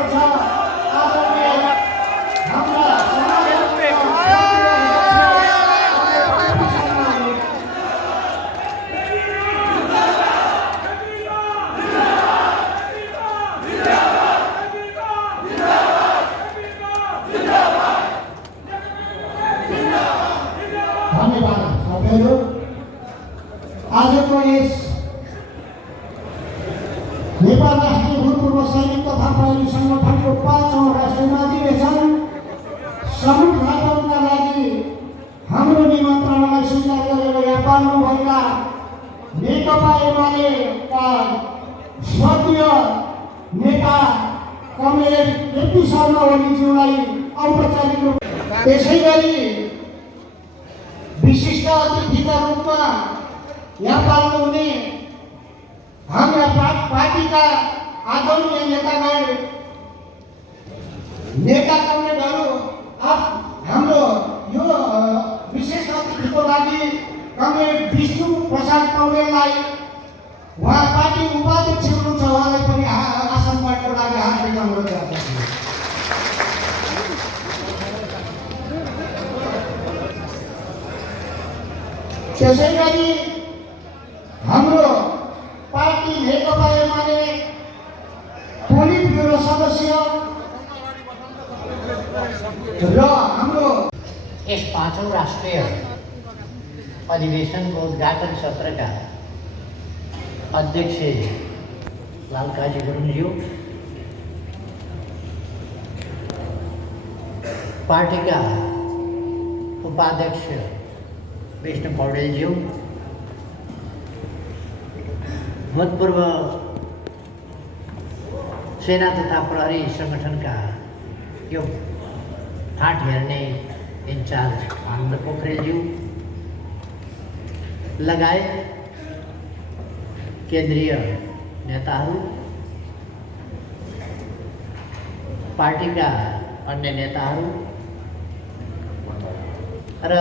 भएको छ। आदरणीय हाम्रा धन्यवाद साथीहरू। आजको यस नेपाल राष्ट्रिय भूतपूर्व सैनिक तथा प्रहरी सङ्गठनको 5औं राष्ट्रिय अधिवेशन समुद्र घाटनका लागि हाम्रो निमन्त्रणालाई स्वीकार गरेर यहाँ पाल्नुभएका नेकपा एमालेका स्वर्गीय नेता कमरेड केपी शर्मा ओलीज्यूलाई औपचारिक रूपमा, त्यसै गरी विशिष्ट अतिथिका रूपमा यहाँ पाल्नुहुने हाम्रा पार्टीका आदरणीय नेता कमरेडहरू, हाम्रो यो विशेष अतिथिको लागि कमरेड विष्णु प्रसाद पौडेललाई, उहाँ पार्टी उपाध्यक्ष हुनुहुन्छ, उहाँलाई पनि आसन पार्टीको लागि हार्दिक अनुरोध गर्दछु। त्यसै गरी हाम्रो पार्टी नेकपा एमाले पोलिट ब्युरो सदस्य र हाम्रो यस 5औं राष्ट्रिय अधिवेशनको उद्घाटन सत्रका अध्यक्ष लालकाजी गुरुङज्यू, पार्टीका उपाध्यक्ष विष्णु पौडेलज्यू, भूतपूर्व सेना तथा प्रहरी सङ्गठनका यो फाँट हेर्ने इन्चार्ज आनन्द पोखरेलज्यू लगायत केन्द्रीय नेताहरू, पार्टीका अन्य नेताहरू र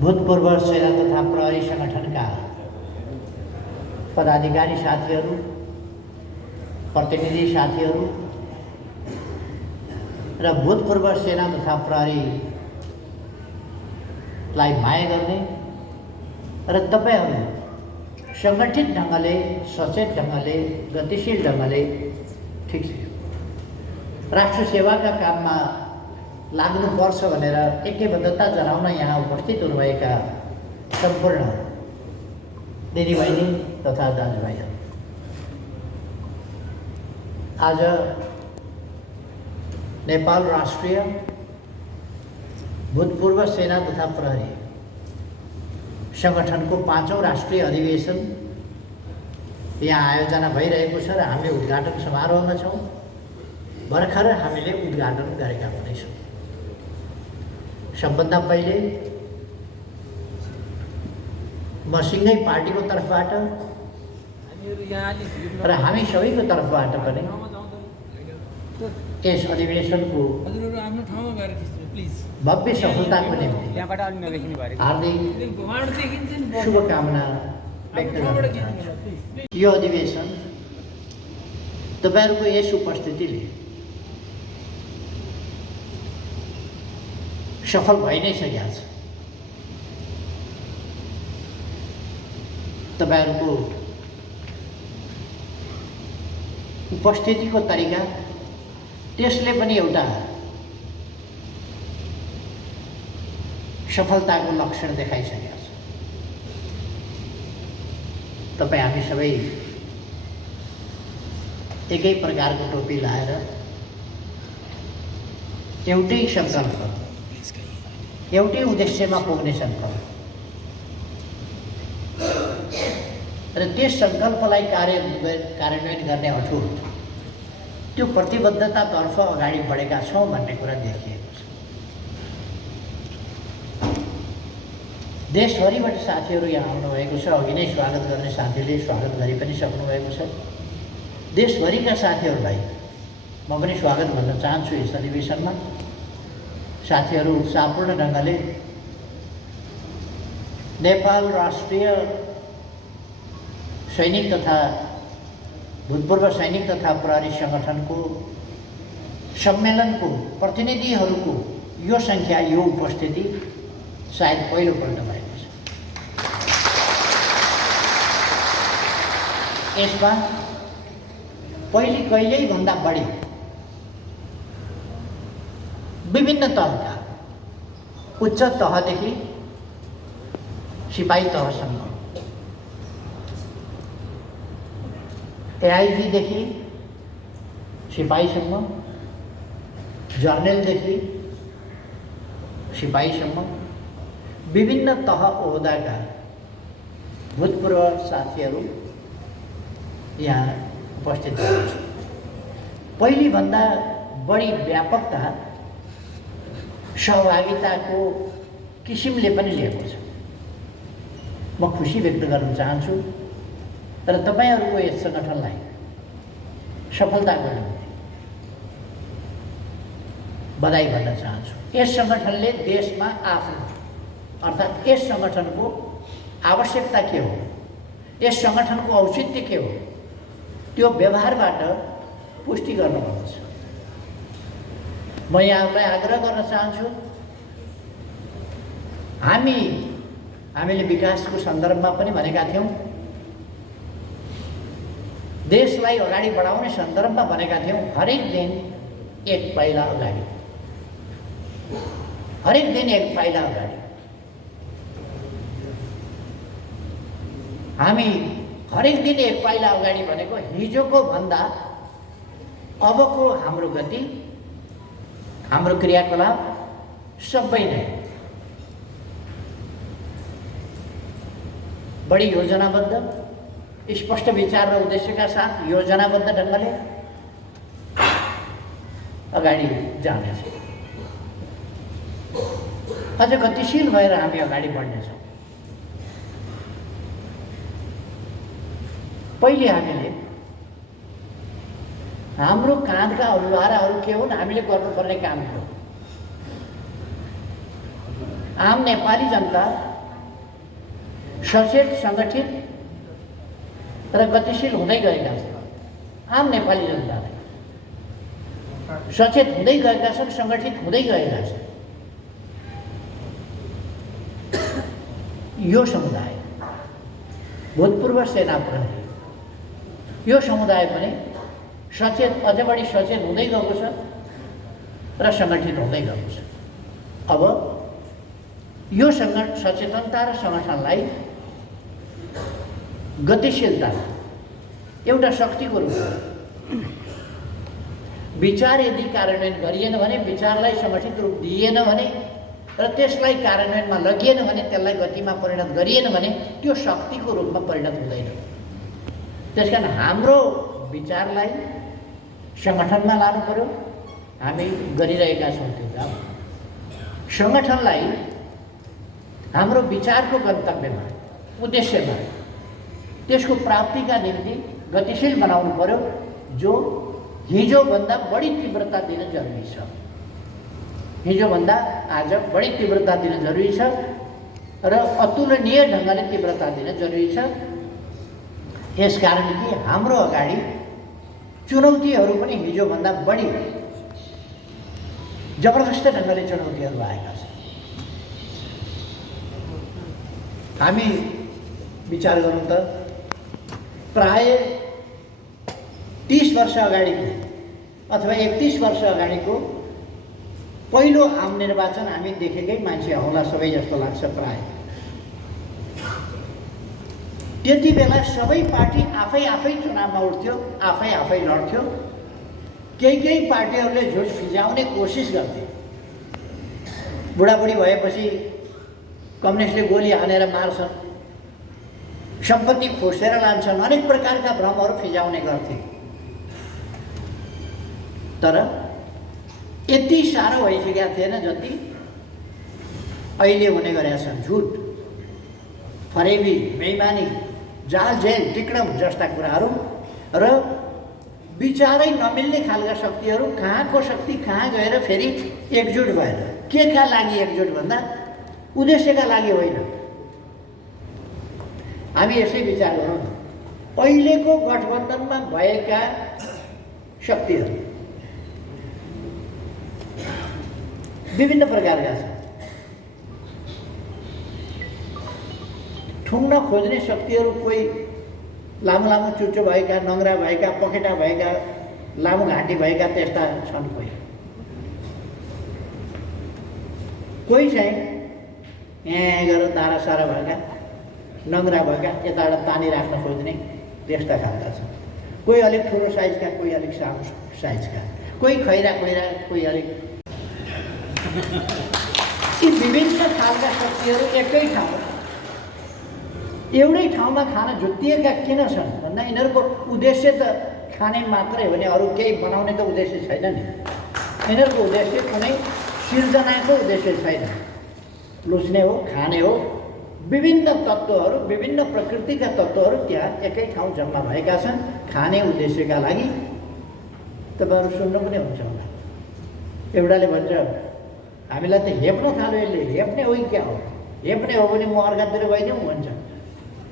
भूतपूर्व सेना तथा प्रहरी सङ्गठनका पदाधिकारी साथीहरू, प्रतिनिधि साथीहरू र भूतपूर्व सेना तथा प्रहरीलाई माया गर्ने र तपाईहरू सङ्गठित ढङ्गले, सचेत ढङ्गले, गतिशील ढङ्गले ठिक छ राष्ट्र सेवाका काममा लाग्नुपर्छ भनेर एकबद्धता जनाउन यहाँ उपस्थित हुनुभएका सम्पूर्ण दिदीबहिनी तथा दाजुभाइहरू, आज नेपाल राष्ट्रिय भूतपूर्व सेना तथा प्रहरी सङ्गठनको 5औं राष्ट्रिय अधिवेशन यहाँ आयोजना भइरहेको छ र हामी उद्घाटन समारोहमा छौँ। भर्खर हामीले उद्घाटन गरेका हुनेछौँ। सबभन्दा पहिले मसिङै पार्टीको तर्फबाट र हामी सबैको तर्फबाट पनि यस अधिवेशनको भव्य सफलताको निम्ति हार्दिक शुभकामना व्यक्त गर्न चाहन्छु। यो अधिवेशन तपाईँहरूको यस उपस्थितिले सफल भइ नै सकेको छ। तपाईँहरूको उपस्थितिको तरिका त्यसले पनि एउटा सफलताको लक्षण देखाइसकेको छ। तपाईँ हामी सबै एकै प्रकारको टोपी लाएर एउटै सङ्कल्प, एउटै उद्देश्यमा पुग्ने सङ्कल्प र त्यस सङ्कल्पलाई कार्यान्वयन गर्ने अठोट त्यो प्रतिबद्धतातर्फ अगाडि बढेका छौँ भन्ने कुरा देखिएको छ। देशभरिबाट साथीहरू यहाँ आउनुभएको छ। अघि नै स्वागत गर्ने साथीले स्वागत गरि पनि सक्नुभएको छ। देशभरिका साथीहरूलाई म पनि स्वागत भन्न चाहन्छु यस अधिवेशनमा। साथीहरू उत्साहपूर्ण ढङ्गले नेपाल राष्ट्रिय सैनिक तथा भूतपूर्व सैनिक तथा प्रहरी सङ्गठनको सम्मेलनको प्रतिनिधिहरूको यो सङ्ख्या, यो उपस्थिति सायद पहिलोपल्ट भएको छ। यसमा कहिल्यै बढी विभिन्न तहका, उच्च तहदेखि सिपाही तहसम्म, एआइजीदेखि सिपाहीसम्म, जर्नलदेखि सिपाहीसम्म विभिन्न तह ओहदाका भूतपूर्व साथीहरू यहाँ उपस्थित भएको छ। पहिलेभन्दा बढी व्यापकता सहभागिताको किसिमले पनि लिएको छ। म खुसी व्यक्त गर्न चाहन्छु र तपाईहरूको यस सङ्गठनलाई सफलताको निम्ति बधाई भन्न चाहन्छु। यस सङ्गठनले देशमा आफ्नो, अर्थात् यस सङ्गठनको आवश्यकता के हो, यस सङ्गठनको औचित्य के हो, त्यो व्यवहारबाट पुष्टि गर्नुपर्छ। म यहाँलाई आग्रह गर्न चाहन्छु, हामीले विकासको सन्दर्भमा पनि भनेका थियौँ, देशलाई अगाडि बढाउने सन्दर्भमा भनेका थियौँ, हरेक दिन एक पाइला अगाडि, हरेक दिन एक पाइला अगाडि। हामी हरेक दिन एक पाइला अगाडि भनेको हिजोको भन्दा अबको हाम्रो गति, हाम्रो क्रियाकलाप सबै नै बढी योजनाबद्ध, स्पष्ट विचार र उद्देश्यका साथ योजनाबद्ध ढङ्गले अगाडि जानेछ। अझ गतिशील भएर हामी अगाडि बढ्नेछौँ। पहिले हामीले हाम्रो काँधका अभिभाराहरू के हुन्, हामीले गर्नुपर्ने काम हो। आम नेपाली जनता सचेत, सङ्गठित र गतिशील हुँदै गएका छन्। आम नेपाली जनता सचेत हुँदै गएका छन्, सङ्गठित हुँदै गएका छन्। यो समुदाय भूतपूर्व सेना प्रहरी, यो समुदाय पनि सचेत, अझ बढी सचेत हुँदै गएको छ र सङ्गठित हुँदै गएको छ। अब यो सचेतनता र सङ्गठनलाई गतिशीलता एउटा शक्तिको रूपमा, विचार यदि कार्यान्वयन गरिएन भने, विचारलाई सङ्गठित रूप दिइएन भने र त्यसलाई कार्यान्वयनमा लगिएन भने, त्यसलाई गतिमा परिणत गरिएन भने त्यो शक्तिको रूपमा परिणत हुँदैन। त्यसकारण हाम्रो विचारलाई सङ्गठनमा लानु पर्यो। हामी गरिरहेका छौँ त्यो काम। सङ्गठनलाई हाम्रो विचारको गन्तव्यमा, उद्देश्यमा, त्यसको प्राप्तिका निम्ति गतिशील बनाउनु पर्यो, जो हिजोभन्दा बढी तीव्रता दिन जरुरी छ। हिजोभन्दा आज बढी तीव्रता दिन जरुरी छ र अतुलनीय ढङ्गले तीव्रता दिन जरुरी छ। यसकारण कि हाम्रो अगाडि चुनौतीहरू पनि हिजोभन्दा बढी जबरजस्त ढङ्गले चुनौतीहरू आएका छन्। हामी विचार गरौँ त, प्राय 30 वर्ष अगाडिको अथवा 31 वर्ष अगाडिको पहिलो आम निर्वाचन हामी देखेकै मान्छे होला सबै जस्तो लाग्छ। प्राय त्यति बेला सबै पार्टी आफै चुनावमा उठ्थ्यो, आफै लड्थ्यो। केही पार्टीहरूले झुट फिजाउने कोसिस गर्थे। बुढाबुढी भएपछि कम्युनिस्टले गोली हानेर मार्छन्, सम्पत्ति खोसेर लान्छन्, अनेक प्रकारका भ्रमहरू फिजाउने गर्थे। तर यति साह्रो भइसकेका थिएन जति अहिले हुने गरेका छन्। झुट, फरेबी, बेइमानी, जाल जेल, टिकडम जस्ता कुराहरू र विचारै नमिल्ने खालका शक्तिहरू कहाँको शक्ति कहाँ गएर फेरि एकजुट भएर, के का लागि एकजुट भन्दा उद्देश्यका लागि होइन। हामी यसै विचार गरौँ। अहिलेको गठबन्धनमा भएका शक्तिहरू विभिन्न प्रकारका छन्। ठुङ्न खोज्ने शक्तिहरू कोही लामो लामो चुच्चो भएका, नङ्ग्रा भएका, पखेटा भएका, लामो घाँटी भएका त्यस्ता छन्। कोही चाहिँ यहाँ गरेर दारा सारा भएका, नङ्ग्रा भएका, यताबाट तानिराख्न खोज्ने त्यस्ता खालका छन्। कोही अलिक ठुलो साइजका, कोही अलिक सानो साइजका, कोही खैरा खैरा, कोही अलिक। यी विभिन्न खालका शक्तिहरू एकै एउटै ठाउँमा खान जुटिएका किन छन् भन्दा यिनीहरूको उद्देश्य त खाने मात्रै हो भने अरू केही बनाउने त उद्देश्य छैन नि। यिनीहरूको उद्देश्य कुनै सिर्जनाको उद्देश्य छैन। लुच्ने हो, खाने हो। विभिन्न तत्त्वहरू, विभिन्न प्रकृतिका तत्त्वहरू त्यहाँ एकै ठाउँ जम्मा भएका छन् खाने उद्देश्यका लागि। तपाईँहरू सुन्नु पनि हुन्छ होला, एउटाले भन्छ हामीलाई त हेप्न थाल्यो यसले, हेप्ने हो कि क्या हो? हेप्ने हो भने म अर्कातिर गइदिउँ भन्छ।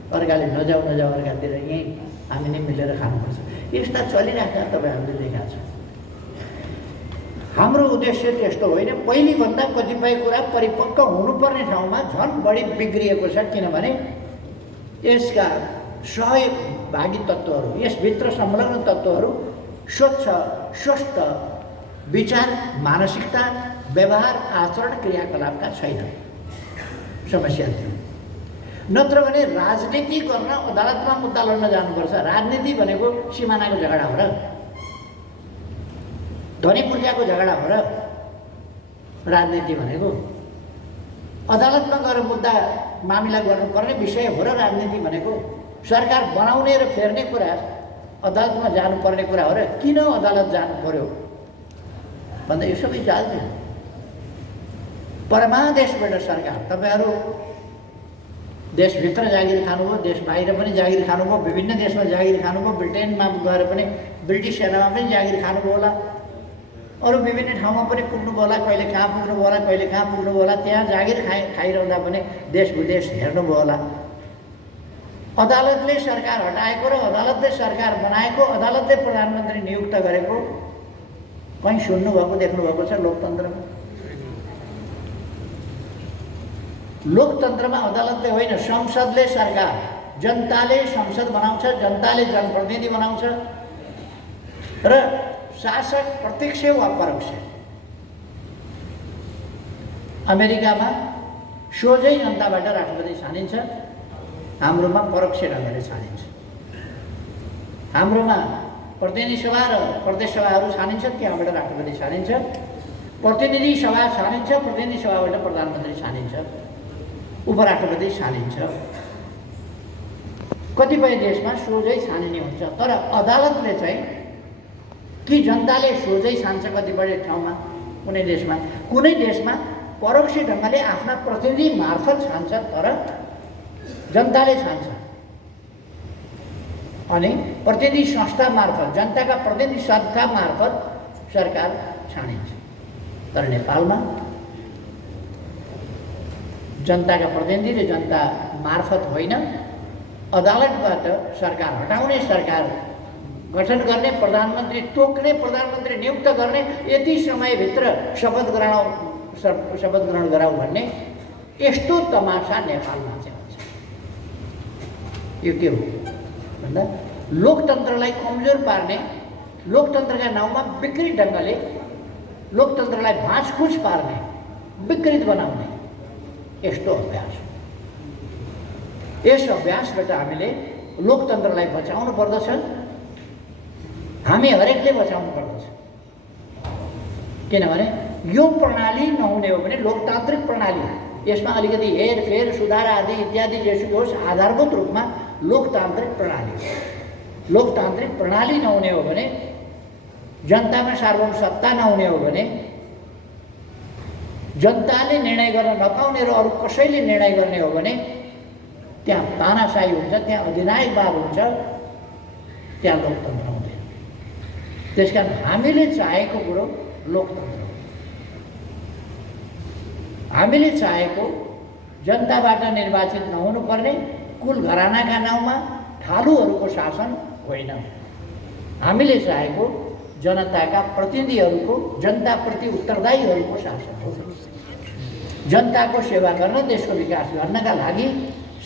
अर्काले नजाऊ नजाऊ अर्कातिर, यहीँ हामी नै मिलेर खानुपर्छ। यस्ता चलिरहेका तपाईँहरूले देखाएको छ। हाम्रो उद्देश्य त्यस्तो होइन। पहिलेभन्दा कतिपय कुरा परिपक्व हुनुपर्ने ठाउँमा झन् बढी बिग्रिएको छ। किनभने यसका सहभागी तत्त्वहरू, यसभित्र संलग्न तत्त्वहरू स्वच्छ स्वस्थ विचार, मानसिकता, व्यवहार, आचरण, क्रियाकलापका छैन। समस्या थियो। नत्र भने राजनीति गर्न अदालतमा मुद्दा लड्न जानुपर्छ। राजनीति भनेको सिमानाको झगडा हो र, धनी पूर्जाको झगडा हो र राजनीति भनेको। अदालतमा गएर मुद्दा मामिला गर्नुपर्ने विषय हो र राजनीति भनेको। सरकार बनाउने र फेर्ने कुरा अदालतमा जानुपर्ने कुरा हो र किन अदालत जानु पर्यो भन्दा यो सबै चाल्थ्यो। परमादेशबाट सरकार, तपाईँहरू देशभित्र जागिर खानुभयो, देश बाहिर पनि जागिर खानुभयो, विभिन्न देशमा जागिर खानुभयो, ब्रिटेनमा गएर पनि ब्रिटिस सेनामा पनि जागिर खानुभयो होला, अरू विभिन्न ठाउँमा पनि पुग्नुभयो होला, कहिले कहाँ पुग्नुभयो होला, कहिले कहाँ पुग्नुभयो होला। त्यहाँ जागिर खाइरहँदा पनि देश विदेश हेर्नुभयो होला। अदालतले सरकार हटाएको र अदालतले सरकार बनाएको, अदालतले प्रधानमन्त्री नियुक्त गरेको कहीँ सुन्नुभएको देख्नुभएको छ लोकतन्त्रमा? लोकतन्त्रमा अदालतले होइन, संसदले सरकार, जनताले संसद बनाउँछ, जनताले जनप्रतिनिधि बनाउँछ र शासक प्रत्यक्ष वा परोक्ष। अमेरिकामा सोझै जनताबाट राष्ट्रपति छानिन्छ, हाम्रोमा परोक्ष ढङ्गले छानिन्छ। हाम्रोमा प्रतिनिधि सभा र प्रदेश सभाहरू छानिन्छ, त्यहाँबाट राष्ट्रपति छानिन्छ। प्रतिनिधि सभा छानिन्छ, प्रतिनिधि सभाबाट प्रधानमन्त्री छानिन्छ, उपराष्ट्रपति छानिन्छ। कतिपय देशमा सोझै छानिने हुन्छ। तर अदालतले चाहिँ कि जनताले सोझै छान्छ कतिपय ठाउँमा, कुनै देशमा परोक्ष ढङ्गले आफ्ना प्रतिनिधि मार्फत छान्छ, तर जनताले छान्छ। अनि प्रतिनिधि संस्था मार्फत, जनताका प्रतिनिधि संस्था मार्फत सरकार छानिन्छ। तर नेपालमा जनताका प्रतिनिधि र जनता मार्फत होइन, अदालतबाट सरकार हटाउने, सरकार गठन गर्ने, प्रधानमन्त्री तोक्ने, प्रधानमन्त्री नियुक्त गर्ने, यति समयभित्र शपथ ग्रहण गराऊ भन्ने यस्तो तमासा नेपालमा चाहिँ हुन्छ। यो के हो भन्दा लोकतन्त्रलाई कमजोर पार्ने, लोकतन्त्रका नाउँमा विकृत ढङ्गले लोकतन्त्रलाई भाँचखुच पार्ने, विकृत बनाउने यस्तो अभ्यास हो। यस अभ्यासबाट हामीले लोकतन्त्रलाई बचाउनु पर्दछ। हामी हरेकले बचाउनु पर्दछ। किनभने यो प्रणाली नहुने हो भने लोकतान्त्रिक प्रणाली, यसमा अलिकति हेरफेर, सुधार आदि इत्यादि जेसुकै होस्, आधारभूत रूपमा लोकतान्त्रिक प्रणाली हो। लोकतान्त्रिक प्रणाली नहुने हो भने, जनतामा सार्वभौम सत्ता नहुने हो भने, जनताले निर्णय गर्न नपाउने र अरू कसैले निर्णय गर्ने हो भने त्यहाँ तानाशाही हुन्छ, त्यहाँ अधिनायकवाद हुन्छ, त्यहाँ लोकतन्त्र हुँदैन। त्यसकारण हामीले चाहेको कुरो लोकतन्त्र हो। हामीले चाहेको जनताबाट निर्वाचित नहुनुपर्ने, कुल घरानाका नाउँमा ठालुहरूको शासन होइन। हामीले चाहेको जनताका प्रतिनिधिहरूको, जनताप्रति उत्तरदायीहरूको शासन हो। जनताको सेवा गर्न, देशको विकास गर्नका लागि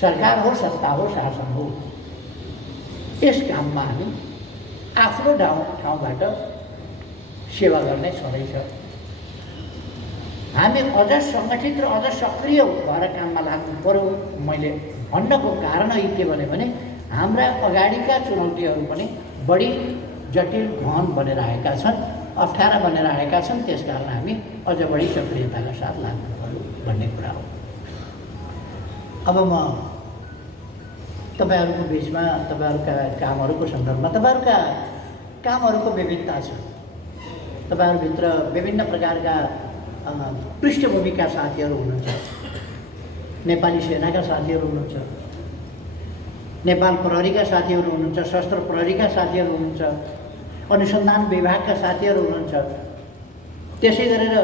सरकार हो, सत्ता हो, शासन हो। यस काममा हामी आफ्नो ठाउँबाट सेवा गर्ने छँदैछ। हामी अझ सङ्गठित र अझ सक्रिय भएर काममा लाग्नु पर्यो। मैले भन्नको कारण के भने हाम्रा अगाडिका चुनौतीहरू पनि बढी जटिल, गहन बनेर आएका छन्, अप्ठ्यारा बनेर आएका छन्। त्यसकारण हामी अझ बढी सक्रियताका साथ लाग्नु पर्यो भन्ने कुरा हो। अब म तपाईँहरूको बिचमा तपाईँहरूका कामहरूको सन्दर्भमा, तपाईँहरूका कामहरूको विविधता छ। तपाईँहरूभित्र विभिन्न प्रकारका पृष्ठभूमिका साथीहरू हुनुहुन्छ। नेपाली सेनाका साथीहरू हुनुहुन्छ, नेपाल प्रहरीका साथीहरू हुनुहुन्छ, सशस्त्र प्रहरीका साथीहरू हुनुहुन्छ, अनुसन्धान विभागका साथीहरू हुनुहुन्छ, त्यसै गरेर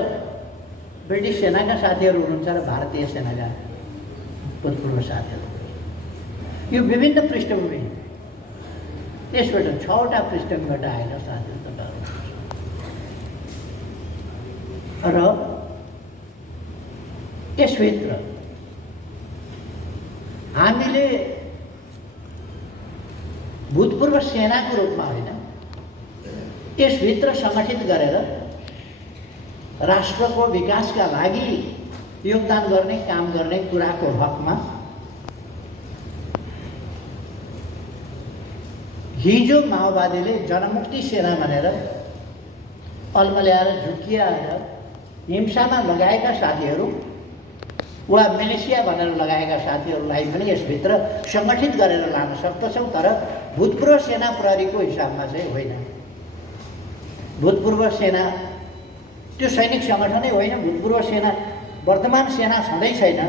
ब्रिटिस सेनाका साथीहरू हुनुहुन्छ र भारतीय सेनाका भूतपूर्व साथीहरू। यो विभिन्न पृष्ठभूमि, यसबाट 6वटा पृष्ठभूमिबाट आएर साथीहरू तपाईँहरू र यसभित्र हामीले भूतपूर्व सेनाको रूपमा होइन, यसभित्र सङ्गठित गरेर राष्ट्रको विकासका लागि योगदान गर्ने, काम गर्ने कुराको हकमा हिजो माओवादीले जनमुक्ति सेना भनेर अल्मल्याएर झुक्कियाएर हिंसामा लगाएका साथीहरू वा मिलिसिया भनेर लगाएका साथीहरूलाई पनि यसभित्र सङ्गठित गरेर लान सक्दछौँ। तर भूतपूर्व सेना प्रहरीको हिसाबमा चाहिँ होइन। भूतपूर्व सेना त्यो सैनिक सङ्गठनै होइन। भूतपूर्व सेना, वर्तमान सेना छँदै छैन।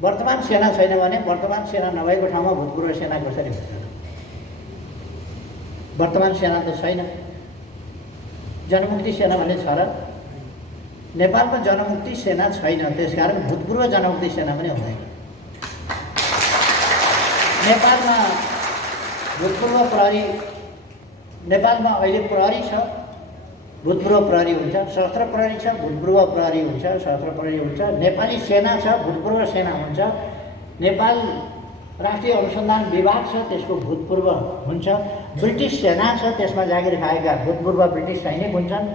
वर्तमान सेना छैन भने वर्तमान सेना नभएको ठाउँमा भूतपूर्व सेना कसरी हुन्छ? वर्तमान सेना त छैन। जनमुक्ति सेना भन्ने छ र? नेपालमा जनमुक्ति सेना छैन, त्यसकारण भूतपूर्व जनमुक्ति सेना पनि हुँदैन। नेपालमा भूतपूर्व प्रहरी, नेपालमा अहिले प्रहरी छ, भूतपूर्व प्रहरी हुन्छ, सशस्त्र प्रहरी छ, भूतपूर्व प्रहरी हुन्छ, सशस्त्र प्रहरी हुन्छ, नेपाली सेना छ, भूतपूर्व सेना हुन्छ, नेपाल राष्ट्रिय अनुसन्धान विभाग छ, त्यसको भूतपूर्व हुन्छ, ब्रिटिस सेना छ, त्यसमा जागिर खाएका भूतपूर्व ब्रिटिस सैनिक हुन्छन्,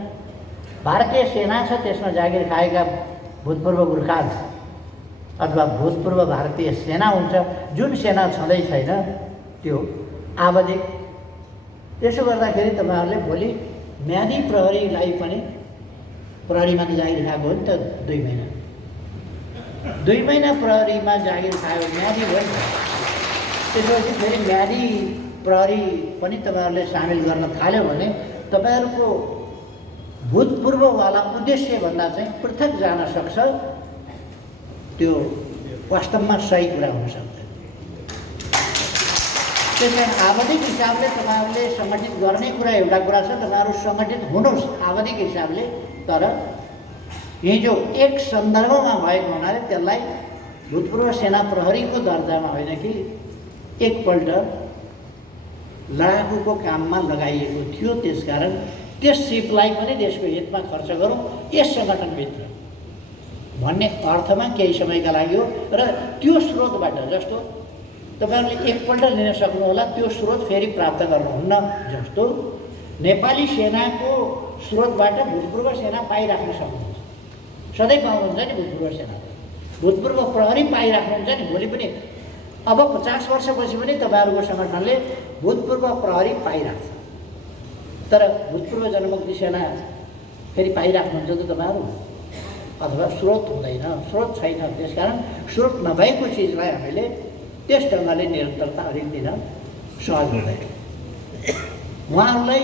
भारतीय सेना छ, त्यसमा जागिर खाएका भूतपूर्व गोर्खा अथवा भूतपूर्व भारतीय सेना हुन्छ। जुन सेना छँदै छैन त्यो आवधिक। त्यसो गर्दाखेरि तपाईँहरूले भोलि म्यादी प्रहरीलाई पनि, प्रहरीमा त जागिर खाएको हो नि त 2 महिना, 2 महिना प्रहरीमा जागिर खायो, म्यादी भयो नि। त्यसपछि फेरि म्यादी प्रहरी पनि तपाईँहरूले सामेल गर्न थाल्यो भने तपाईँहरूको भूतपूर्ववाला उद्देश्यभन्दा चाहिँ पृथक जान सक्छ। त्यो वास्तवमा सही कुरा हुन सक्दैन। त्यसैले आवधिक हिसाबले तपाईँहरूले सङ्गठित गर्ने कुरा एउटा कुरा छ, तपाईँहरू सङ्गठित हुनुहोस् आवधिक हिसाबले। तर हिजो एक सन्दर्भमा भएको हुनाले त्यसलाई भूतपूर्व सेना प्रहरीको दर्जामा होइन कि एकपल्ट लडाकुको काममा लगाइएको थियो। त्यसकारण त्यस सिपलाई पनि देशको हितमा खर्च गरौँ यस सङ्गठनभित्र भन्ने अर्थमा केही समयका लागि हो। र त्यो स्रोतबाट, जस्तो तपाईँहरूले एकपल्ट लिन सक्नुहोला, त्यो स्रोत फेरि प्राप्त गर्नुहुन्न। जस्तो नेपाली सेनाको स्रोतबाट भूतपूर्व सेना पाइराख्न सक्नुहुन्छ, सधैँ पाउनुहुन्छ नि। भूतपूर्व सेना, भूतपूर्व प्रहरी पाइराख्नुहुन्छ नि। भोलि पनि अब 50 वर्षपछि पनि तपाईँहरूको सङ्गठनले भूतपूर्व प्रहरी पाइराख्छ। तर भूतपूर्व जनमुक्ति सेना फेरि पाइराख्नुहुन्छ त तपाईँहरू? अथवा स्रोत हुँदैन, स्रोत छैन। त्यसकारण स्रोत नभएको चिजलाई हामीले त्यस ढङ्गले निरन्तरता दिन सहज हुँदैन। उहाँहरूलाई,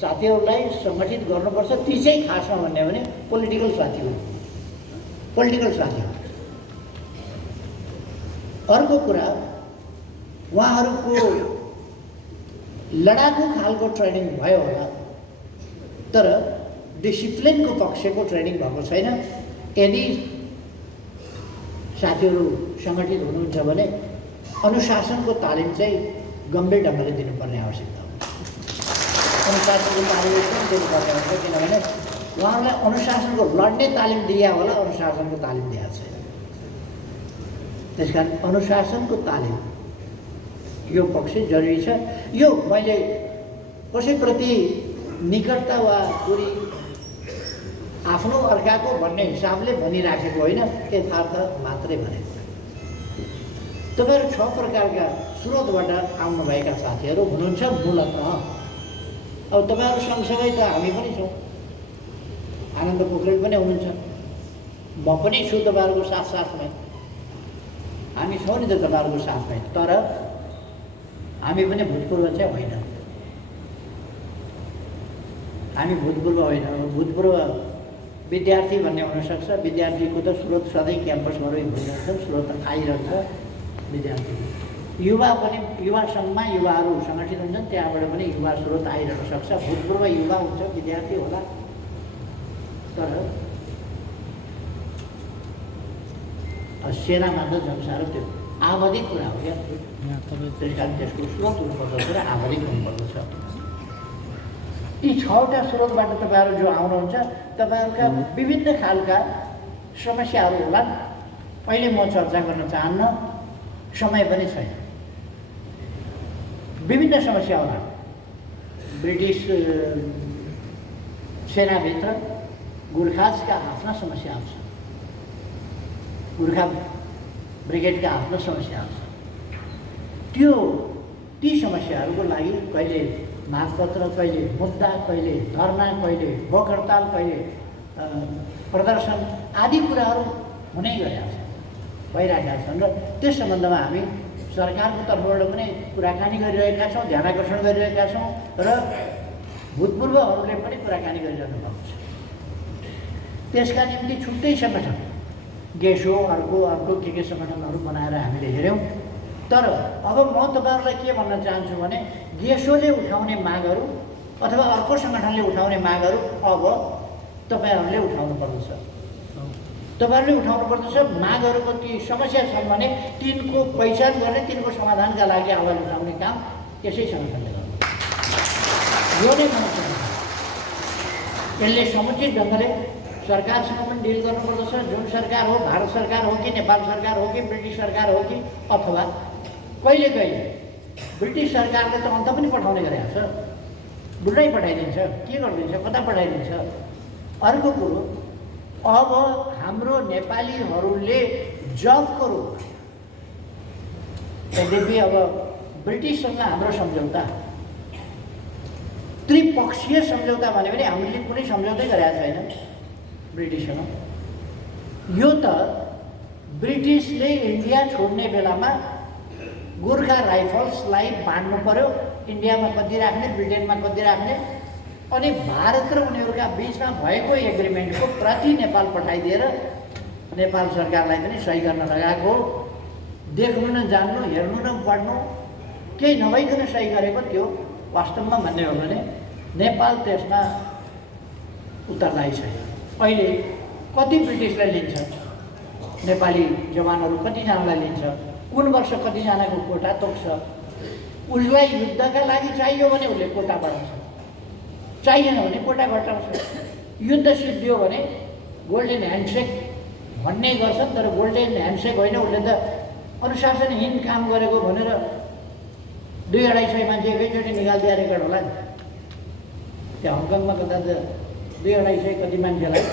साथीहरूलाई सङ्गठित गर्नुपर्छ। ती चाहिँ खासमा भन्ने भने पोलिटिकल साथीहरू, पोलिटिकल साथीहरू। अर्को कुरा, उहाँहरूको लडाकु खालको ट्रेनिङ भयो होला, तर डिसिप्लिनको पक्षको ट्रेनिङ भएको छैन। यदि साथीहरू सङ्गठित हुनुहुन्छ भने अनुशासनको तालिम चाहिँ गम्भीर ढङ्गले दिनुपर्ने आवश्यकता हुन्छ। अनुशासनको तालिम किन दिनुपर्ने हुन्छ? किनभने उहाँहरूलाई अनुशासनको लड्ने तालिम दिए होला, अनुशासनको तालिम दिएको छैन। त्यस कारण अनुशासनको तालिम यो पक्ष जरुरी छ। यो मैले कसैप्रति निकटता वा दूरी आफ्नो अर्काको भन्ने हिसाबले भनिराखेको होइन, यथार्थ मात्रै भनेको। तपाईँहरू 6 प्रकारका स्रोतबाट आउनुभएका साथीहरू हुनुहुन्छ मूलतः। अब तपाईँहरू सँगसँगै त हामी पनि छौँ, आनन्द पोखरेल पनि हुनुहुन्छ, म पनि छु तपाईँहरूको साथसाथमै, हामी छौँ नि त तपाईँहरूको साथमै। तर हामी पनि भूतपूर्व चाहिँ होइन, हामी भूतपूर्व होइन। भूतपूर्व विद्यार्थी भन्ने हुनसक्छ, विद्यार्थीको त स्रोत सधैँ क्याम्पसबाटै भइरहन्छ, स्रोत आइरहन्छ विद्यार्थी। युवा पनि, युवा सङ्घमा युवाहरू सङ्गठित हुन्छन्, त्यहाँबाट पनि युवा स्रोत आइरहन सक्छ। भूतपूर्व युवा हुन्छ, विद्यार्थी होला, तर सेनामा त जनसाह्रो त्यो आवधिक कुरा हो क्या। त्यस कारण त्यसको स्रोत हुनुपर्दछ र आवधिक हुनुपर्दछ। यी 6वटा स्रोतबाट तपाईँहरू जो आउनुहुन्छ, तपाईँहरूका विभिन्न खालका समस्याहरू होलान्। अहिले म चर्चा गर्न चाहन्न, समय पनि छैन। विभिन्न समस्या होला। ब्रिटिस सेनाभित्र गोर्खाजका आफ्ना समस्याहरू छन्, गोर्खा ब्रिगेडका आफ्ना समस्याहरू छन्। ती समस्याहरूको लागि कहिले मागपत्र, कहिले मुद्दा, कहिले धरना, कहिले भोक हडताल, कहिले प्रदर्शन आदि कुराहरू हुनै गरेका छन्, भइरहेका छन्। र त्यस सम्बन्धमा हामी सरकारको तर्फबाट पनि कुराकानी गरिरहेका छौँ, ध्यानाकर्षण गरिरहेका छौँ र भूतपूर्वहरूले पनि कुराकानी गरिरहनु भएको छ। त्यसका निम्ति छुट्टै सङ्गठन गेसो अर्को के सङ्गठनहरू बनाएर हामीले हेऱ्यौँ। तर अब म तपाईँहरूलाई के भन्न चाहन्छु भने गेसोले उठाउने मागहरू अथवा अर्को सङ्गठनले उठाउने मागहरू अब तपाईँहरूले उठाउनु पर्दछ। तपाईँहरूले उठाउनु पर्दछ। मागहरूको ती समस्या छन् भने तिनको पहिचान गर्ने, तिनको समाधानका लागि आवाज उठाउने काम यसै सङ्गठनले गर्नु। यो नै समस्या छ। यसले समुचित ढङ्गले सरकारसँग पनि डिल गर्नुपर्दछ। जुन सरकार हो, भारत सरकार हो कि नेपाल सरकार हो कि ब्रिटिस सरकार हो कि, अथवा कहिले कहिले ब्रिटिस सरकारले त अन्त पनि पठाउने गरेको छ, बुढै पठाइदिन्छ, के गरिदिन्छ, कता पठाइदिन्छ। अर्को कुरो, अब हाम्रो नेपालीहरूले जबको रूपमा, यद्यपि अब ब्रिटिससँग हाम्रो सम्झौता त्रिपक्षीय सम्झौता भन्यो भने हामीले कुनै सम्झौतै गरेका छैन ब्रिटिससँग। यो त ब्रिटिसले इन्डिया छोड्ने बेलामा गोर्खा राइफल्सलाई बाँड्नु पर्यो, इन्डियामा कति राख्ने, ब्रिटेनमा कति राख्ने, अनि भारत र उनीहरूका बिचमा भएको एग्रिमेन्टको प्रति नेपाल पठाइदिएर नेपाल सरकारलाई पनि सही गर्न लगाएको हो। देख्नु न, जान्नु, हेर्नु न, पढ्नु केही नभइकन सही गरेको त्यो वास्तवमा भन्ने हो भने नेपाल त्यसमा उत्तरदायी छैन। अहिले कति ब्रिटिसलाई लिन्छ, नेपाली जवानहरू कतिजनालाई लिन्छ, कुन वर्ष कतिजनाको कोटा तोक्छ। उसलाई युद्धका लागि चाहियो भने उसले कोटा बढाउँछ, चाहिएन भने कोटा घटाउँछ। युद्ध सिद्धियो भने गोल्डन ह्यान्डसेक भन्ने गर्छन्, तर गोल्डन ह्यान्डसेक होइन, उसले त अनुशासनहीन काम गरेको भनेर 200-250 मान्छे एकैचोटि निकालिदिएर रेकर्ड होला नि। त्यहाँ हङकङमा कता त 200-250 कति मान्छेलाई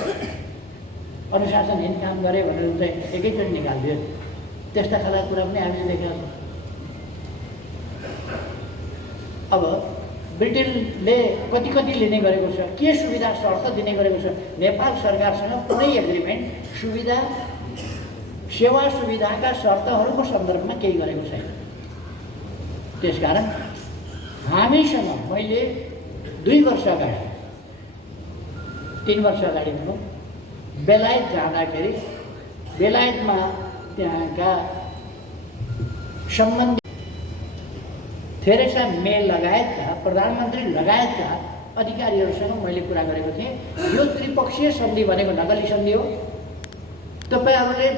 अनुशासनहीन काम गरे भनेर चाहिँ एकैचोटि निकालिदियो। त्यस्ता खालका कुरा पनि हामीले देखेका छौँ। अब ब्रिटेनले कति लिने गरेको छ, के सुविधा शर्त दिने गरेको छ, नेपाल सरकारसँग कुनै एग्रिमेन्ट सुविधा सेवा सुविधाका शर्तहरूको सन्दर्भमा केही गरेको छैन। त्यसकारण हामीसँग मैले 2 वर्ष अगाडि 3 वर्ष अगाडि भनौँ बेलायत जाँदाखेरि बेलायतमा त्यहाँका सम्बन्धित थेरेसा मे लगायतका प्रधानमन्त्री लगायतका अधिकारीहरूसँग मैले कुरा गरेको थिएँ। यो त्रिपक्षीय सन्धि भनेको नगली सन्धि हो। तपाईँहरूले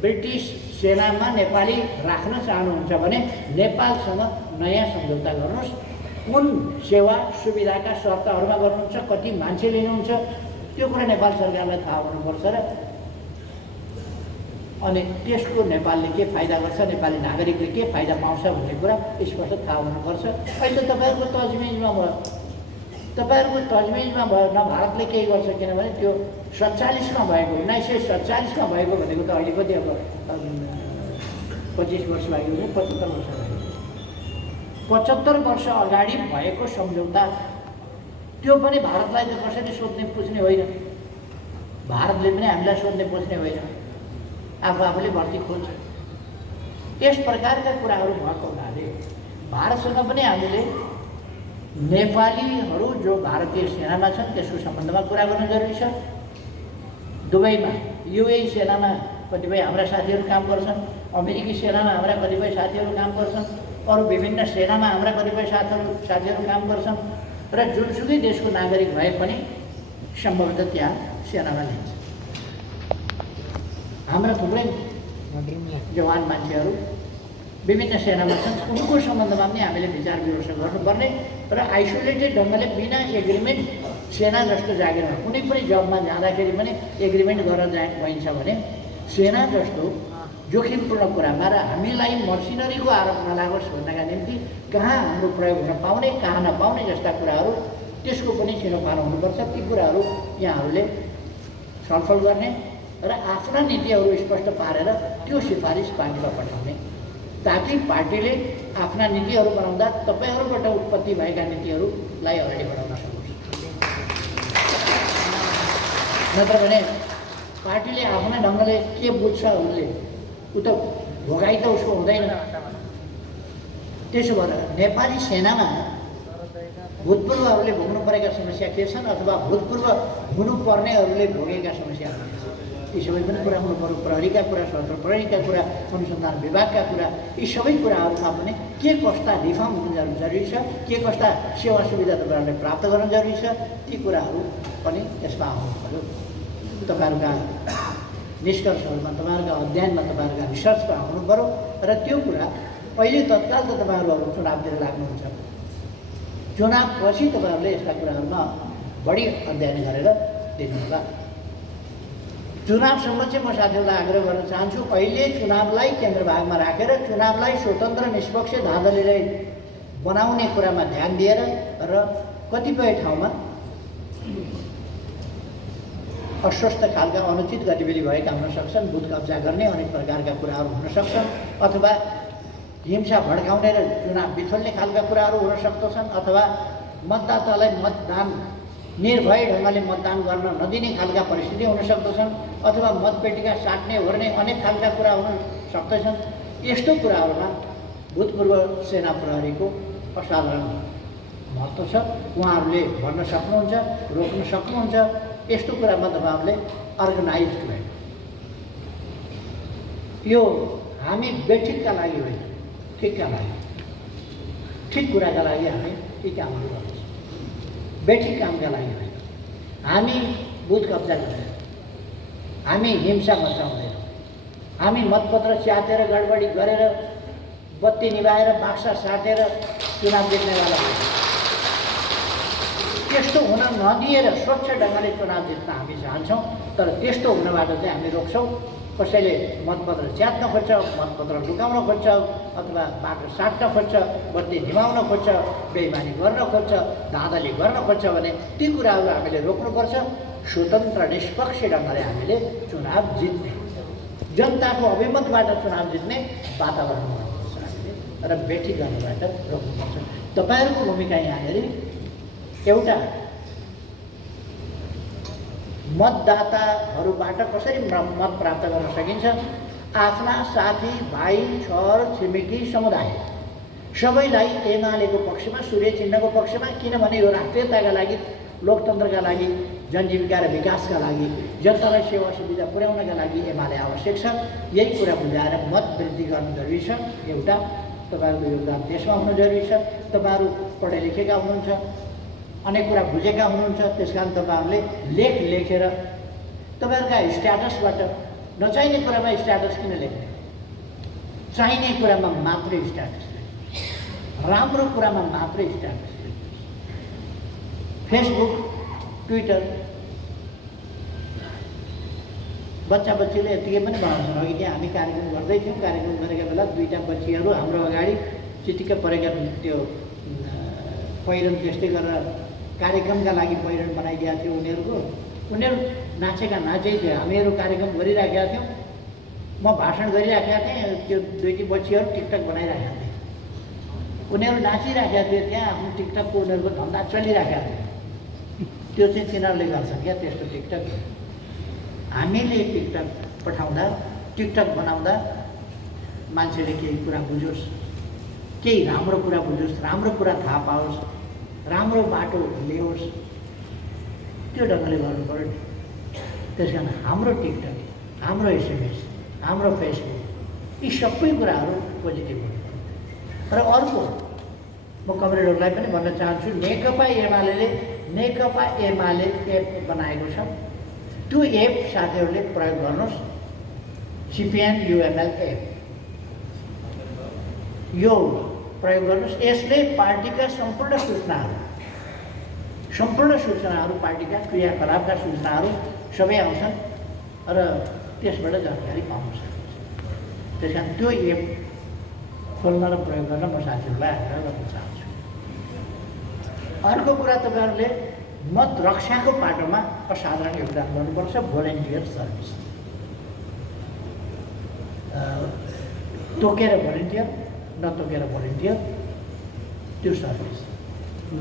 ब्रिटिस सेनामा नेपाली राख्न चाहनुहुन्छ भने नेपालसँग नयाँ सम्झौता गर्नुहोस्। कुन सेवा सुविधाका शर्तहरूमा गर्नुहुन्छ, कति मान्छे लिनुहुन्छ, त्यो कुरा नेपाल सरकारलाई थाहा हुनुपर्छ र अनि त्यसको नेपालले के फाइदा गर्छ, नेपाली नागरिकले के फाइदा पाउँछ भन्ने कुरा स्पष्ट थाहा हुनुपर्छ। अहिले तपाईँहरूको तजविजमा भयो, तपाईँहरूको तजविजमा भयो न भारतले केही गर्छ, किनभने त्यो 47मा भएको 1947मा भएको भनेको त अहिले कति अब 25 वर्ष लाग्यो भने 75 वर्ष लाग्यो। 75 वर्ष अगाडि भएको सम्झौता, त्यो पनि भारतलाई त कसैले सोध्ने पुछ्ने होइन, भारतले पनि हामीलाई सोध्ने पुछ्ने होइन, आफूले भर्ती खोज्छ। यस प्रकारका कुराहरू भएको हुनाले भारतसँग पनि हामीले नेपालीहरू जो भारतीय सेनामा छन् त्यसको सम्बन्धमा कुरा गर्नु जरुरी छ। दुबईमा युएई सेनामा कतिपय हाम्रा साथीहरू काम गर्छन्, अमेरिकी सेनामा हाम्रा कतिपय साथीहरू काम गर्छन्, अरू विभिन्न सेनामा हाम्रा कतिपय साथीहरू काम गर्छन् र जुनसुकै देशको नागरिक भए पनि सम्भवतः त्यहाँ सेनामा लिन्छ। हाम्रा थुप्रै जवान मान्छेहरू विभिन्न सेनामा छन्, उनको सम्बन्धमा पनि हामीले विचार विमर्श गर्नुपर्ने र आइसोलेटेड ढङ्गले बिना एग्रिमेन्ट सेना जस्तो जागिर कुनै पनि जबमा जाँदाखेरि पनि एग्रिमेन्ट गरेर गइन्छ भने सेना जस्तो जोखिमपूर्ण कुरामा र हामीलाई मर्सिनरीको आरोप नलागोस् भन्नका निम्ति कहाँ हाम्रो प्रयोग हुन पाउने कहाँ नपाउने जस्ता कुराहरू त्यसको पनि छिनोफानो हुनुपर्छ। ती कुराहरू यहाँहरूले छलफल गर्ने र आफ्ना नीतिहरू स्पष्ट पारेर त्यो सिफारिस पार्टीमा पठाउने, ताकि पार्टीले आफ्ना नीतिहरू बनाउँदा तपाईँहरूबाट उत्पत्ति भएका नीतिहरूलाई अगाडि बढाउन सकोस्। नत्र भने पार्टीले आफ्नै ढङ्गले के बुझ्छ उसले ऊ त भोगाइ त उसको हुँदैन। त्यसो भएर नेपाली सेनामा भूतपूर्वहरूले भोग्नु परेका समस्या के छन् अथवा भूतपूर्व हुनुपर्नेहरूले भोगेका समस्याहरू के छन्, यी सबै पनि कुरा हुनुपर्यो। प्रहरीका कुरा, सशस्त्र प्रहरीका कुरा, अनुसन्धान विभागका कुरा, यी सबै कुराहरूमा पनि के कस्ता रिफर्म हुनु जरुरी छ, के कस्ता सेवा सुविधा तपाईँहरूले प्राप्त गर्न जरुरी छ, ती कुराहरू पनि यसमा आउनु पर्यो। तपाईँहरूका निष्कर्षहरूमा, तपाईँहरूका अध्ययनमा, तपाईँहरूका रिसर्चमा आउनु पर्यो र त्यो कुरा अहिले तत्काल त तपाईँहरू चुनावतिर लाग्नुहुन्छ, चुनावपछि तपाईँहरूले यस्ता कुराहरूमा बढी अध्ययन गरेर दिनुहोला। चुनावसम्म चाहिँ म साथीहरूलाई आग्रह गर्न चाहन्छु, अहिले चुनावलाई केन्द्रभागमा राखेर चुनावलाई स्वतन्त्र निष्पक्ष धाँधलीले बनाउने कुरामा ध्यान दिएर र कतिपय ठाउँमा अस्वस्थ खालका अनुचित गतिविधि भएका हुन सक्छन्, बुथ कब्जा गर्ने अनेक प्रकारका कुराहरू हुन सक्छन्, अथवा हिंसा भड्काउने र चुनाव बिथोल्ने खालका कुराहरू हुन सक्दछन्, अथवा मतदातालाई मतदान निर्भय ढङ्गले मतदान गर्न नदिने खालका परिस्थिति हुन सक्दछन्, अथवा मतपेटिका साट्ने ओर्ने अनेक खालका कुरा हुन सक्दछन्। यस्तो कुराहरूमा भूतपूर्व सेना प्रहरीको असाधारण महत्त्व छ। उहाँहरूले भन्न सक्नुहुन्छ, रोक्न सक्नुहुन्छ। यस्तो कुरामा तपाईँहरूले अर्गनाइज भयो। यो हामी बेठिकका लागि होइन, ठिकका लागि, ठिक कुराका लागि हामी यी कामहरू गर्छौँ, बेठिक कामका लागि होइन। हामी बुथ कब्जा गर्दैनौँ, हामी हिंसा मचाउँदैनौँ, हामी मतपत्र च्यातेर गडबडी गरेर बत्ती निभाएर बाक्सा साटेर चुनाव जित्नेवाला होइन। त्यस्तो हुन नदिएर स्वच्छ ढङ्गले चुनाव जित्न हामी चाहन्छौँ, तर त्यस्तो हुनबाट चाहिँ हामी रोक्छौँ। कसैले मतपत्र च्यात्न खोज्छ, मतपत्र लुकाउन खोज्छ, अथवा बाटो साट्न खोज्छ, बत्ती निभाउन खोज्छ, बेइमानी गर्न खोज्छ, धाँधली गर्न खोज्छ भने ती कुराहरू हामीले रोक्नुपर्छ। स्वतन्त्र निष्पक्ष ढङ्गले हामीले चुनाव जित्ने, जनताको अभिमतबाट चुनाव जित्ने वातावरण बनाउनुपर्छ हामीले र बेठी गर्नबाट रोक्नुपर्छ। तपाईँहरूको भूमिका यहाँनिर एउटा मतदाताहरूबाट कसरी मत प्राप्त गर्न सकिन्छ, आफ्ना साथी भाइ छर छिमेकी समुदाय सबैलाई एमालेको पक्षमा, सूर्य चिन्हको पक्षमा, किनभने यो राष्ट्रियताका लागि, लोकतन्त्रका लागि, जनजीविका र विकासका लागि, जनतालाई सेवा सुविधा पुर्याउनका लागि एमाले आवश्यक छ। यही कुरा बुझाएर मत वृद्धि गर्नु जरुरी छ। एउटा तपाईँहरूको योगदान त्यसमा हुनु जरुरी छ। तपाईँहरू पढे लेखेका हुनुहुन्छ, अनेक कुरा बुझेका हुनुहुन्छ, त्यस कारण तपाईँहरूले लेख लेखेर तपाईँहरूका स्ट्याटसबाट, नचाहिने कुरामा स्ट्याटस किन लेख्ने, चाहिने कुरामा मात्रै स्ट्याटस लेख्ने। राम्रो कुरामा मात्रै स्ट्याटस फेसबुक ट्विटर बच्चा बच्चीले यतिकै पनि बनाउँछन्। अघि त्यहाँ हामी कार्यक्रम गर्दै थियौँ, कार्यक्रम गरेका बेला दुईवटा बच्चीहरू हाम्रो अगाडि चिटिक्क परेका त्यो पहिरन त्यस्तै गरेर कार्यक्रमका लागि पहिरन बनाइदिएको थियो उनीहरूको। उनीहरू नाचेका नाचै थियो, हामीहरू कार्यक्रम गरिराखेका थियौँ, म भाषण गरिराखेका थिएँ, त्यो दुईटी बच्चीहरू टिकटक बनाइराखेका थिए। उनीहरू नाचिराखेका थिए त्यहाँ, आफ्नो टिकटकको उनीहरूको धन्दा चलिराखेका थियो। त्यो चाहिँ तिनीहरूले गर्छन् क्या त्यस्तो टिकटक। हामीले टिकटक पठाउँदा टिकटक बनाउँदा मान्छेले केही कुरा बुझोस्, केही राम्रो कुरा बुझोस्, राम्रो कुरा थाहा पाओस्, राम्रो बाटो ल्याओस्, त्यो ढङ्गले गर्नु पऱ्यो नि। त्यस कारण हाम्रो टिकटक, हाम्रो एसएमएस, हाम्रो फेसबुक, यी सबै कुराहरू पोजिटिभ हुनु। र अर्को म कमरेडहरूलाई पनि भन्न चाहन्छु, नेकपा एमाले एप बनाएको छ, त्यो एप साथीहरूले प्रयोग गर्नुहोस्। CPN UML एप यो प्रयोग गर्नुहोस्। यसले पार्टीका सम्पूर्ण सूचनाहरू, पार्टीका क्रियाकलापका सूचनाहरू सबै आउँछन् र त्यसबाट जानकारी पाउन सकिन्छ। त्यस कारण त्यो एप खोल्न र प्रयोग गर्न म साथीहरूलाई आग्रह गर्न चाहन्छु। अर्को कुरा, तपाईँहरूले मत रक्षाको बाटोमा असाधारण योगदान गर्नुपर्छ। भोलिन्टियर सर्भिस, तोकेर भोलिन्टियर, नतोकेर भोलिन्टियर, त्यो सर्भिस।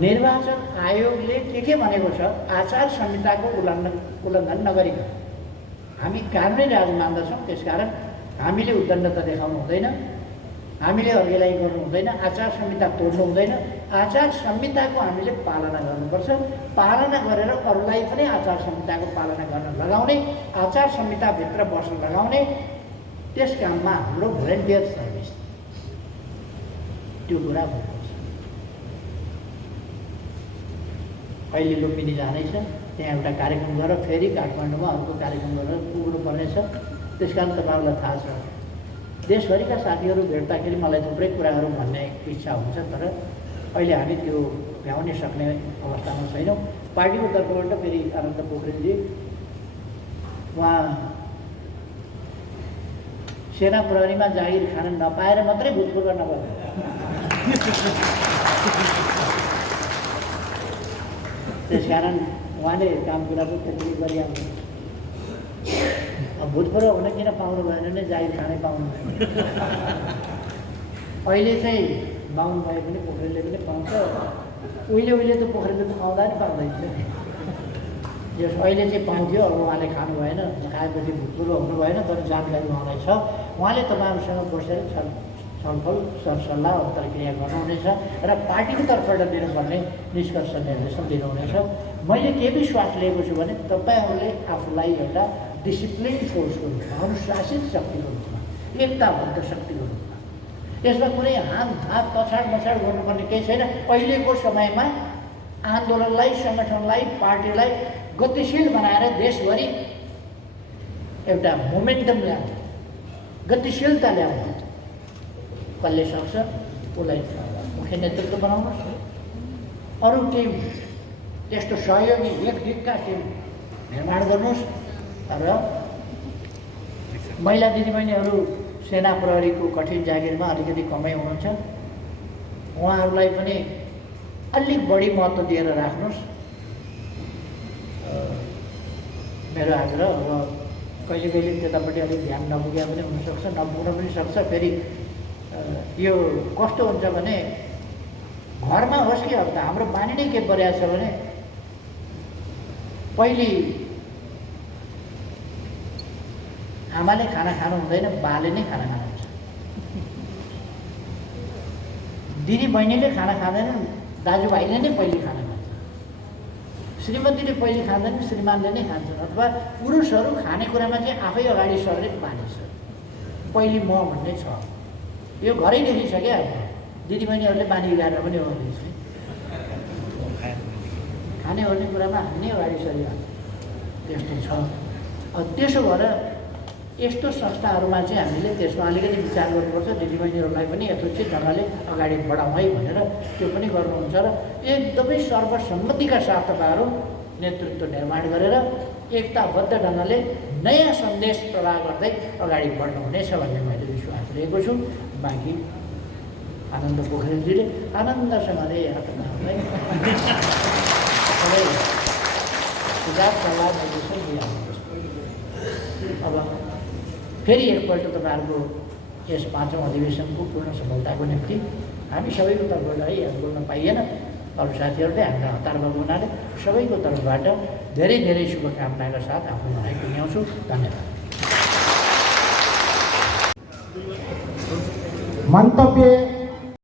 निर्वाचन आयोगले के भनेको छ, आचार संहिताको उल्लङ्घन नगरिकन हामी कानुनी राज मान्दछौँ। त्यसकारण हामीले उद्दण्डता देखाउनु हुँदैन, हामीले अर्गेलाई गर्नु हुँदैन, आचार संहिता तोड्नु हुँदैन। आचार संहिताको हामीले पालना गर्नुपर्छ। पालना गरेर अरूलाई पनि आचार संहिताको पालना गर्न लगाउने, आचार संहिताभित्र बस्न लगाउने, त्यस काममा हाम्रो भोलिन्टियर सर्भिस त्यो कुरा हुनुपर्छ। अहिले लुम्बिनी जाँदैछ, त्यहाँ एउटा कार्यक्रम गरेर फेरि काठमाडौँमा अर्को कार्यक्रम गरेर पुग्नुपर्नेछ। त्यस कारण तपाईँहरूलाई थाहा छ, देशभरिका साथीहरू भेट्दाखेरि मलाई थुप्रै कुराहरू भन्ने इच्छा हुन्छ, तर अहिले हामी त्यो भ्याउन सक्ने अवस्थामा छैनौँ। पार्टीको तर्फबाट फेरि अनन्त पोखरेलजी उहाँ सेना प्रहरीमा जागिर खान नपाएर मात्रै भूतपूर्व नभएर त्यसकारण उहाँले काम कुराको त्यति गरिहाल्नु। भूतपूर्व हुन किन पाउनु भएन भने जागिर खानै पाउनु भएन। अहिले चाहिँ बाहुन भए पनि पोखरेलले पनि पाउँछ। उहिले त पोखरेलले त पाउँदा नि पाउँदैन थियो। यस अहिले चाहिँ पाउँथ्यो, अब उहाँले खानु भएन, खाएपछि भूतपूर्व हुनु भएन। तर जानकारी उहाँलाई छ, उहाँले तपाईँहरूसँग बसेर छलफल सरसल्लाह अन्तर्क्रिया गर्नुहुनेछ र पार्टीको तर्फबाट दिनुपर्ने निष्कर्ष निर्देशन दिनुहुनेछ। मैले के विश्वास लिएको छु भने तपाईँहरूले आफूलाई एउटा डिसिप्लिन फोर्सको रूपमा, अनुशासित शक्तिको रूपमा, एकताबद्ध शक्तिको रूपमा, यसमा कुनै हात पछाड गर्नुपर्ने केही छैन। अहिलेको समयमा आन्दोलनलाई, सङ्गठनलाई, पार्टीलाई गतिशील बनाएर देशभरि एउटा मोमेन्टम ल्याउनु, गतिशीलता ल्याउनु कसले सक्छ उसलाई मुख्य नेतृत्व बनाउनुहोस्। अरू टिम, त्यस्तो सहयोगी एक दिक्का टिम निर्माण गर्नुहोस्। र महिला दिदीबहिनीहरू सेना प्रहरीको कठिन जागिरमा अलिकति कमै हुनुहुन्छ, उहाँहरूलाई पनि अलिक बढी महत्त्व दिएर राख्नुहोस्। मेरो आग्रह। अब कहिले त्यतापट्टि अलिक ध्यान नपुगे पनि हुनसक्छ, नपुग्न पनि सक्छ। फेरि यो कस्तो हुन्छ भने घरमा होस् कि अब हाम्रो बानी नै के परेको छ भने पहिले आमाले खाना खानु हुँदैन, बाले नै खाना खानुहुन्छ। दिदी बहिनीले खाना खाँदैनन्, दाजुभाइले नै पहिले खाना खान्छ। श्रीमतीले पहिले खाँदैन, श्रीमानले नै खान्छन्। अथवा पुरुषहरू खानेकुरामा चाहिँ आफै अगाडि सर्ने बानी छ, पहिले म भन्ने छ। यो घरै देखिसक्यो। अब दिदीबहिनीहरूले बानी गाडेर पनि हो खाने ओर्ने कुरामा हामी नै अगाडि सरिहाल्छ, त्यस्तो छ। त्यसो भएर यस्तो संस्थाहरूमा चाहिँ हामीले त्यसमा अलिकति विचार गर्नुपर्छ। दिदीबहिनीहरूलाई पनि यथोचित ढङ्गले अगाडि बढाउँ है भनेर त्यो पनि गर्नुहुन्छ र एकदमै सर्वसम्मतिका साथ तपाईँहरू नेतृत्व निर्माण गरेर एकताबद्ध ढङ्गले नयाँ सन्देश प्रवाह गर्दै अगाडि बढ्नुहुनेछ भन्ने मैले विश्वास लिएको छु। बाँकी आनन्द पोखरेलजीले आनन्दसँगले यहाँ तपाईँहरूलाई सबै सुझाव सल्लाह निर्देशन दिइहाल्नुहुन्छ। अब फेरि एकपल्ट तपाईँहरूको यस 5औं अधिवेशनको पूर्ण सफलताको निम्ति हामी सबैको तर्फबाट है यहाँ बोल्न पाइएन, अरू साथीहरूले हामीलाई हतार भएको हुनाले सबैको तर्फबाट धेरै धेरै शुभकामनाका साथ आफ्नो भनाइ टुङ्ग्याउँछु। धन्यवाद। मन्तव्य